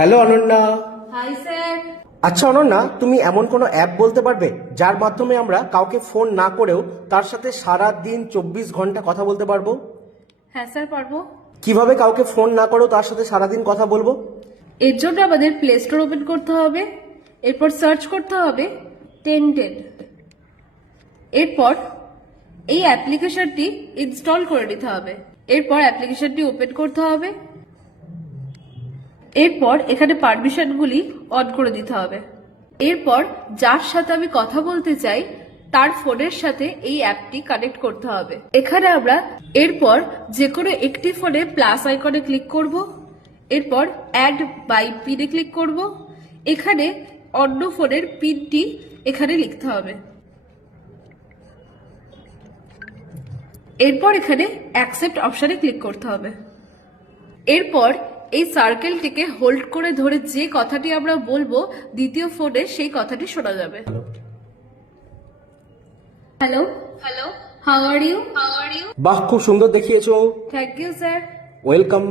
Hello Ananya. Hi sir. আচ্ছা অনন্যা, তুমি এমন কোনো অ্যাপ বলতে পারবে যার মাধ্যমে আমরা কাউকে ফোন না করেও তার সাথে সারা দিন 24 ঘন্টা কথা বলতে পারবো? হ্যাঁ স্যার, পারবো। কিভাবে কাউকে ফোন না করেও তার সাথে সারাদিন কথা বলবো? এর জন্য আমাদের প্লে স্টোর ওপেন করতে হবে, এরপর সার্চ করতে হবে টেনটেন। এরপর এই অ্যাপ্লিকেশনটি ইনস্টল করে নিতে হবে। এরপর অ্যাপ্লিকেশনটি ওপেন করতে হবে। এরপর এখানে পারমিশনগুলি অন করে দিতে হবে। এরপর যার সাথে আমি কথা বলতে চাই তার ফোনের সাথে এই অ্যাপটি কানেক্ট করতে হবে। এখানে আমরা এরপর যে কোনো একটি ফোনে প্লাস আইকনে ক্লিক করব। এরপর অ্যাড বাই পিনে ক্লিক করব। এখানে অন্য ফোনের পিনটি এখানে লিখতে হবে। এরপর এখানে অ্যাকসেপ্ট অপশনে ক্লিক করতে হবে। এরপর এই সার্কেলটিকে হোল্ড করে ধরে যে কথাটি আমরা বলবো দ্বিতীয় ফোনে সেই কথাটি শোনা যাবে। Hello hello, how are you? বাহ, খুব সুন্দর দেখিয়েছো। Thank you sir. ওয়েলকাম।